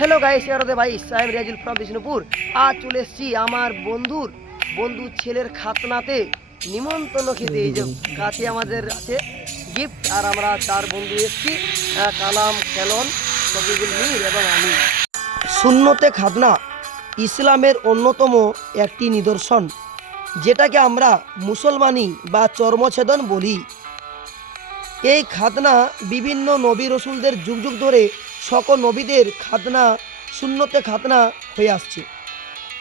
Hello guys এরদে ভাই সাহেব Riazul from Bishnupur আজ চলে এসেছি আমার বন্ধুর বন্ধুর ছেলের খাতনাতে নিমন্ত্রণ খেতে। এই যে কাছে আমাদের আছে গিফট আর আমরা চার বন্ধু এসেছি কালাম, খেলন শফিকুল মির এবং আমি। শূন্যতে খাতনা, ইসলামের অন্যতম একটি নিদর্শন, যেটাকে আমরা মুসলমানি বা চর্মছেদন বলি। এই খাতনা বিভিন্ন নবী রসুলদের যুগ যুগ ধরে সকল নবীদের খাতনা শূন্যতে খাতনা হয়ে আসছে।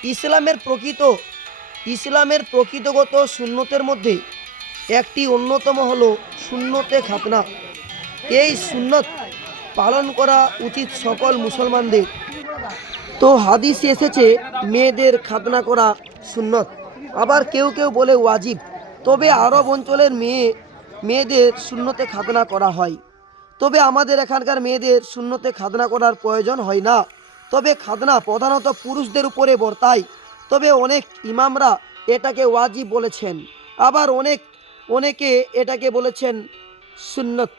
ইসলামের প্রকৃত, ইসলামের প্রকৃতগত শূন্যতের মধ্যে একটি অন্যতম হলো শূন্যতে খাতনা। এই সুন্নত পালন করা উচিত সকল মুসলমানদের। তো হাদিসে এসেছে, মেয়েদের খাতনা করা সুন্নত। আবার কেউ কেউ বলে ওয়াজিব। তবে আরব অঞ্চলের মেয়ে মেয়েদের শূন্যতে খাতনা করা হয়। তবে আমাদের এখানকার মেয়েদের শূন্যতে খাতনা করার প্রয়োজন হয় না। তবে খাতনা প্রধানত পুরুষদের উপরে বর্তায়। তবে অনেক ইমামরা এটাকে ওয়াজিব বলেছেন। আবার অনেক, অনেকে এটাকে বলেছেন সুন্নত।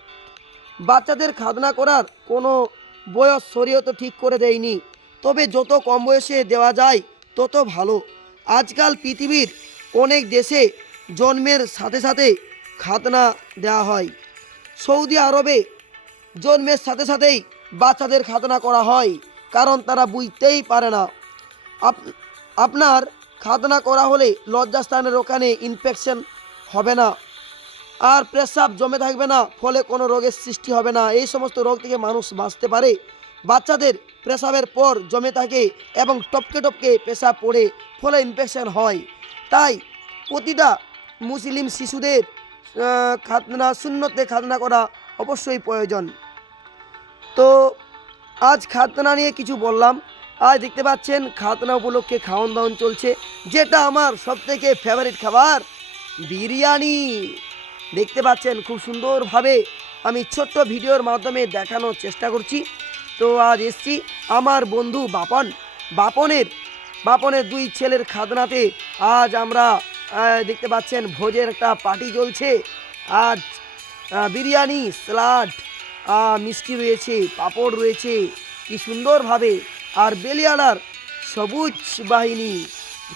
বাচ্চাদের খাতনা করার কোনো বয়স শরীয়ত ঠিক করে দেয়নি। তবে যত কম বয়সে দেওয়া যায়, তত ভালো। আজকাল পৃথিবীর অনেক দেশে জন্মের সাথে সাথে খাতনা দেওয়া হয়। সৌদি আরবে জন্মের সাথে সাথেই বাচ্চাদের খাতনা করা হয়, কারণ তারা বুঝতেই পারে না। আপ- আপনার খাতনা করা হলে লজ্জাস্থানের ওখানে ইনফেকশন হবে না, আর পেশাব জমে থাকবে না, ফলে কোনো রোগের সৃষ্টি হবে না। এই সমস্ত রোগ থেকে মানুষ বাঁচতে পারে। বাচ্চাদের পেশাবের পর জমে থাকে এবং টপকে টপকে পেশাব পড়ে, ফলে ইনফেকশন হয়। তাই প্রতিটা মুসলিম শিশুদের খাতনা শূন্যতে খাতনা করা অবশ্যই প্রয়োজন। তো আজ খাতনা নিয়ে কিছু বললাম। আজ দেখতে পাচ্ছেন খাতনা উপলক্ষে খাওয়ান দাওয়ান চলছে। যেটা আমার সবথেকে ফেভারিট খাবার, বিরিয়ানি। দেখতে পাচ্ছেন খুব সুন্দরভাবে আমি ছোট্ট ভিডিওর মাধ্যমে দেখানোর চেষ্টা করছি। তো আজ এসছি আমার বন্ধু বাপন। বাপনের বাপনের দুই ছেলের খাদনাতে আজ আমরা দেখতে পাচ্ছেন, ভোজের একটা পার্টি চলছে। আজ বিরিয়ানি স্যালাড মিষ্টি রয়েছে, পাঁপড় রয়েছে। কি সুন্দরভাবে। আর বেলিয়ানার সবুজ বাহিনী,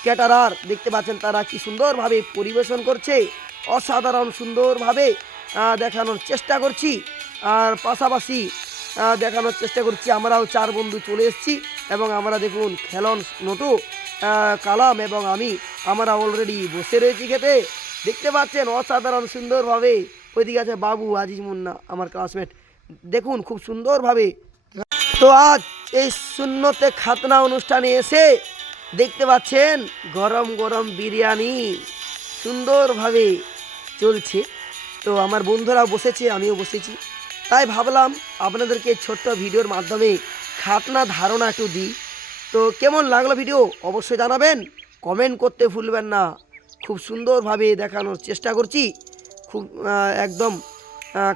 ক্যাটারার, দেখতে পাচ্ছেন তারা কি সুন্দরভাবে পরিবেশন করছে। অসাধারণ সুন্দরভাবে দেখানোর চেষ্টা করছি। আর পাশাপাশি দেখানোর চেষ্টা করছি, আমরাও চার বন্ধু চলে এসেছি। এবং আমরা দেখুন, খেলন নটু কালাম এবং আমি, আমরা অলরেডি বসে রয়েছি খেতে। দেখতে পাচ্ছেন, অসাধারণ সুন্দরভাবে। ওইদিকে আছে বাবু আজিজ মুন্না, আমার ক্লাসমেট দেখুন, খুব সুন্দরভাবে। তো আজ এই শূন্যতে খাতনা অনুষ্ঠানে এসে দেখতে পাচ্ছেন, গরম গরম বিরিয়ানি সুন্দরভাবে চলছে। তো আমার বন্ধুরা বসেছে, আমিও বসেছি। তাই ভাবলাম, আপনাদেরকে ছোট্ট ভিডিওর মাধ্যমে খাতনা ধারণা একটু দিই। তো কেমন লাগল ভিডিও অবশ্যই জানাবেন। কমেন্ট করতে ভুলবেন না। খুব সুন্দরভাবে দেখানোর চেষ্টা করছি। খুব একদম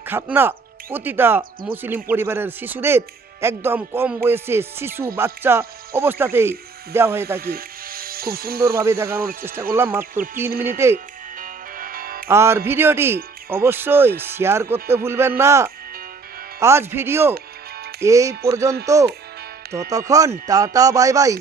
খাতনা প্রতিটা মুসলিম পরিবারের শিশুদের একদম কম বয়সে শিশু, বাচ্চা অবস্থাতেই দেওয়া হয়ে থাকে। খুব সুন্দরভাবে দেখানোর চেষ্টা করলাম মাত্র তিন মিনিটে। আর ভিডিওটি অবশ্যই শেয়ার করতে ভুলবেন না। আজ ভিডিও এই পর্যন্ত। ততক্ষণ টাটা বাই বাই।